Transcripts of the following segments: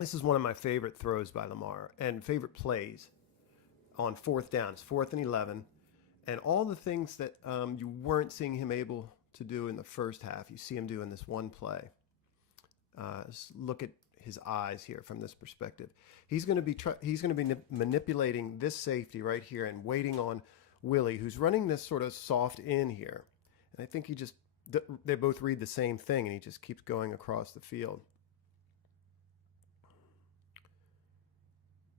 This is one of my favorite throws by Lamar and favorite plays on fourth down. It's 4th and 11. And all the things that you weren't seeing him able to do in the first half, you see him do in this one play. Just look at his eyes here from this perspective. He's going to be manipulating this safety right here and waiting on Willie, who's running this sort of soft in here. And I think they both read the same thing, and he just keeps going across the field.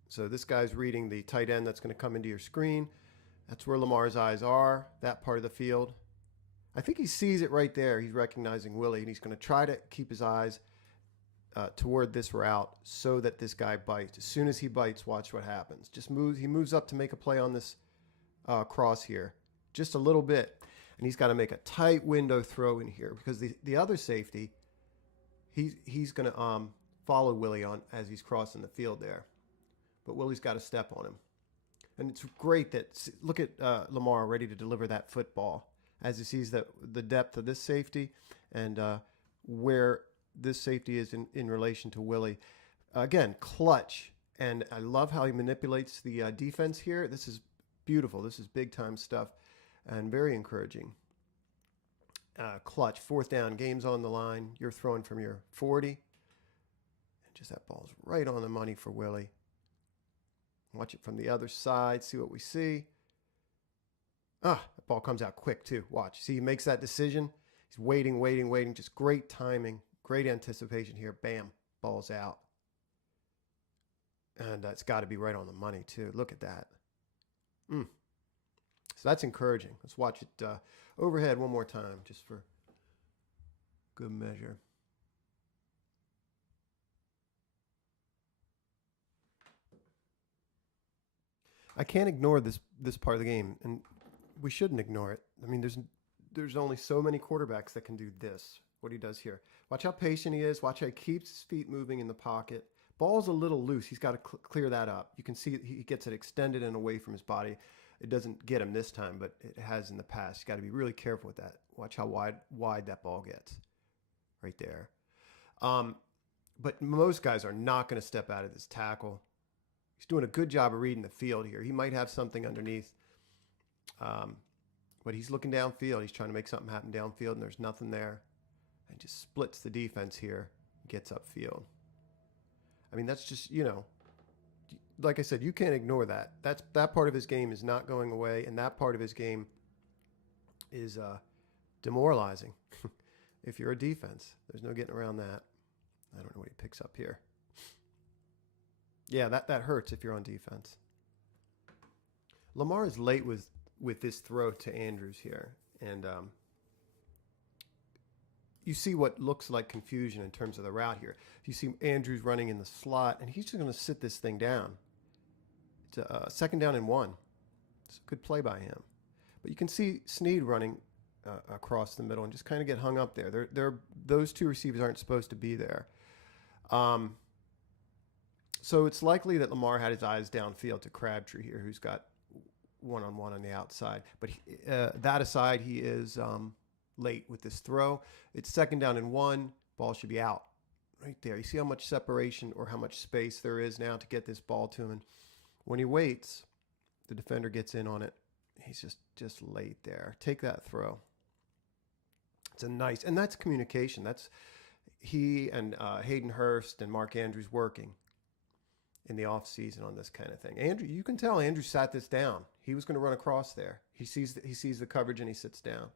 So this guy's reading the tight end that's going to come into your screen. That's where Lamar's eyes are, that part of the field. I think he sees it right there. He's recognizing Willie, and he's going to try to keep his eyes toward this route so that this guy bites. As soon as he bites, watch what happens. He moves up to make a play on this cross here, just a little bit. And he's got to make a tight window throw in here because the other safety, he's going to follow Willie on as he's crossing the field there. But Willie's got to step on him. And it's great that, look at Lamar ready to deliver that football as he sees the depth of this safety and where this safety is in relation to Willie. Again, clutch. And I love how he manipulates the defense here. This is beautiful. This is big time stuff and very encouraging. Clutch, fourth down, game's on the line. You're throwing from your 40. And just that ball's right on the money for Willie. Watch it from the other side, see what we see. That ball comes out quick too. Watch. See, he makes that decision. He's waiting. Just great timing, great anticipation here. Bam, ball's out. And it's got to be right on the money too. Look at that. So that's encouraging. Let's watch it overhead one more time just for good measure. I can't ignore this part of the game, and we shouldn't ignore it. I mean, there's only so many quarterbacks that can do this, what he does here. Watch how patient he is. Watch how he keeps his feet moving in the pocket. Ball's a little loose. He's got to clear that up. You can see he gets it extended and away from his body. It doesn't get him this time, but it has in the past. You got to be really careful with that. Watch how wide that ball gets right there. But most guys are not going to step out of this tackle. He's doing a good job of reading the field here. He might have something underneath, but he's looking downfield. He's trying to make something happen downfield, and there's nothing there. And just splits the defense here, gets upfield. I mean, that's just, like I said, you can't ignore that. That part of his game is not going away, and that part of his game is demoralizing. If you're a defense, there's no getting around that. I don't know what he picks up here. Yeah, that hurts if you're on defense. Lamar is late with this throw to Andrews here, and you see what looks like confusion in terms of the route here. You see Andrews running in the slot, and he's just going to sit this thing down. It's a 2nd down and 1. It's a good play by him. But you can see Snead running across the middle and just kind of get hung up there. Those two receivers aren't supposed to be there. So it's likely that Lamar had his eyes downfield to Crabtree here, who's got one-on-one on the outside. But that aside, he is late with this throw. It's 2nd down and 1. Ball should be out right there. You see how much separation or how much space there is now to get this ball to him. And when he waits, the defender gets in on it. He's just late there. Take that throw. It's a nice, and that's communication. That's he and Hayden Hurst and Mark Andrews working in the off season on this kind of thing. Andrew, you can tell Andrew sat this down. He was going to run across there. He sees the coverage and he sits down.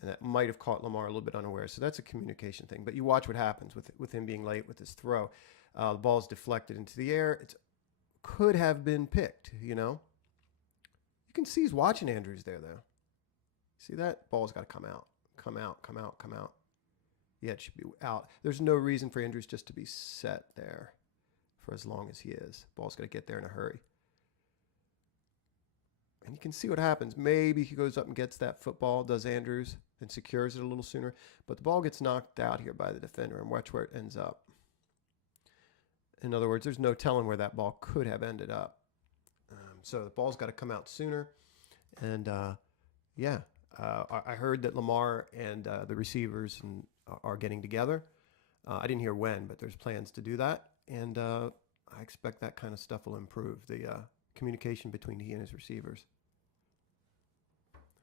And that might have caught Lamar a little bit unaware. So that's a communication thing. But you watch what happens with him being late with this throw. The ball's deflected into the air. It could have been picked, You can see he's watching Andrews there, though. See that? Ball's got to come out. Come out. Yeah, it should be out. There's no reason for Andrews just to be set there for as long as he is. Ball's got to get there in a hurry. And you can see what happens. Maybe he goes up and gets that football, does Andrews, and secures it a little sooner. But the ball gets knocked out here by the defender, and watch where it ends up. In other words, there's no telling where that ball could have ended up. So the ball's got to come out sooner. And, I heard that Lamar and the receivers are getting together. I didn't hear when, but there's plans to do that. And I expect that kind of stuff will improve the communication between he and his receivers.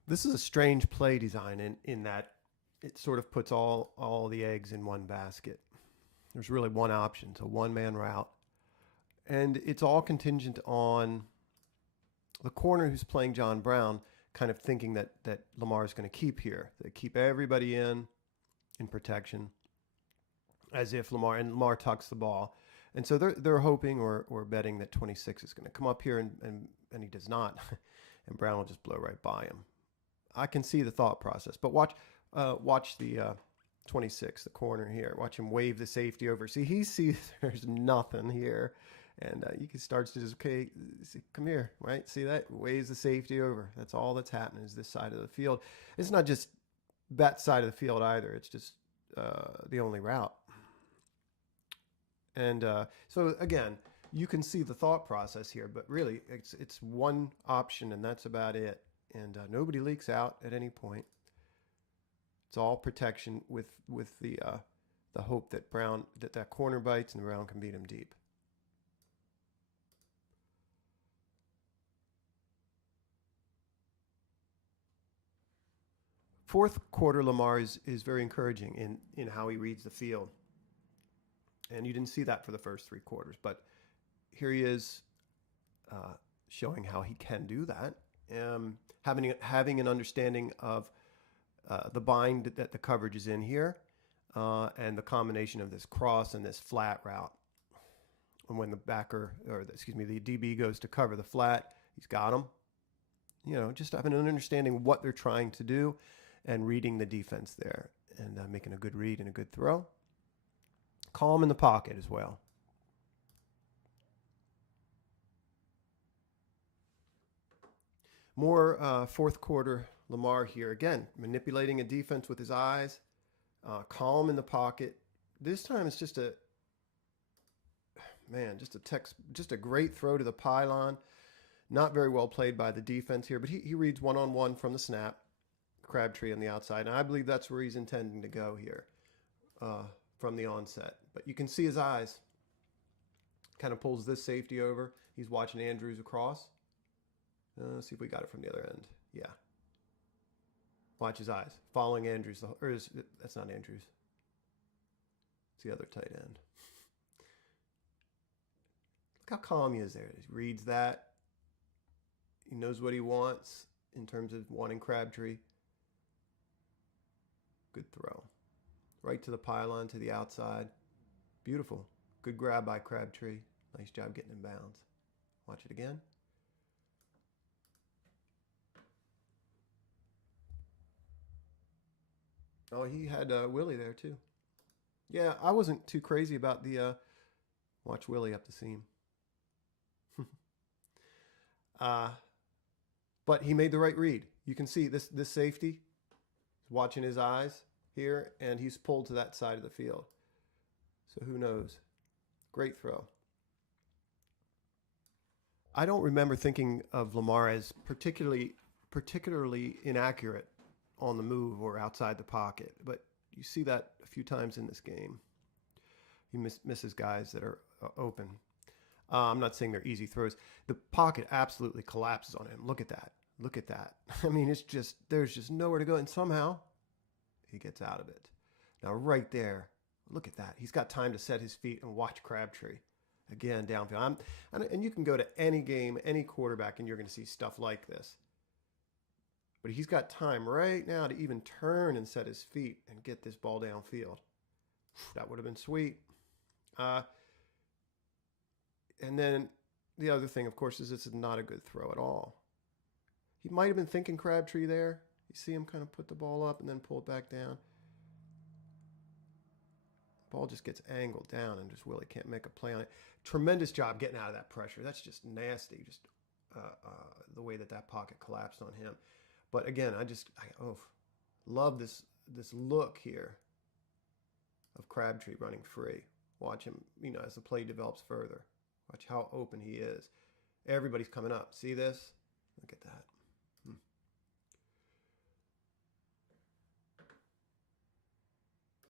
This is a strange play design in that it sort of puts all the eggs in one basket. There's really one option, it's a one-man route. And it's all contingent on the corner who's playing John Brown kind of thinking that Lamar is going to keep here. They keep everybody in protection as if Lamar tucks the ball. And so they're hoping or betting that 26 is going to come up here and he does not. And Brown will just blow right by him. I can see the thought process, but watch the 26, the corner here. Watch him wave the safety over. See, he sees there's nothing here. And you can start to just, okay, come here, right? See that? Waves the safety over. That's all that's happening is this side of the field. It's not just that side of the field either. It's just the only route. And so, again, you can see the thought process here, but really it's one option, and that's about it. And nobody leaks out at any point. It's all protection with the hope that that corner bites and Brown can beat him deep. Fourth quarter, Lamar is very encouraging in how he reads the field. And you didn't see that for the first 3 quarters. But here he is showing how he can do that. Having an understanding of the bind that the coverage is in here and the combination of this cross and this flat route. And when the the DB goes to cover the flat, he's got him. Just having an understanding of what they're trying to do and reading the defense there and making a good read and a good throw. Calm in the pocket as well. More fourth quarter Lamar here. Again, manipulating a defense with his eyes. Calm in the pocket. This time it's just a great throw to the pylon. Not very well played by the defense here, but he reads one-on-one from the snap. Crabtree on the outside, and I believe that's where he's intending to go here from the onset. But you can see his eyes. Kind of pulls this safety over. He's watching Andrews across. Let's see if we got it from the other end. Yeah. Watch his eyes. Following Andrews. That's not Andrews. It's the other tight end. Look how calm he is there. He reads that. He knows what he wants in terms of wanting Crabtree. Good throw. Right to the pylon, to the outside. Beautiful. Good grab by Crabtree. Nice job getting in bounds. Watch it again. Oh, he had Willie there too. Yeah, I wasn't too crazy about the watch Willie up the seam. But he made the right read. You can see this safety watching his eyes here, and he's pulled to that side of the field. So who knows? Great throw. I don't remember thinking of Lamar as particularly inaccurate on the move or outside the pocket, but you see that a few times in this game. He misses guys that are open. I'm not saying they're easy throws. The pocket absolutely collapses on him. Look at that. Look at that. I mean, there's just nowhere to go, and somehow he gets out of it. Now, right there, look at that. He's got time to set his feet and watch Crabtree. Again, downfield. And you can go to any game, any quarterback, and you're going to see stuff like this. But he's got time right now to even turn and set his feet and get this ball downfield. That would have been sweet. And then the other thing, of course, is this is not a good throw at all. He might have been thinking Crabtree there. You see him kind of put the ball up and then pull it back down. Ball just gets angled down and just Willie can't make a play on it. Tremendous job getting out of that pressure. That's just nasty, just the way that pocket collapsed on him. But again, I love this look here of Crabtree running free. Watch him, as the play develops further. Watch how open he is. Everybody's coming up. See this? Look at that.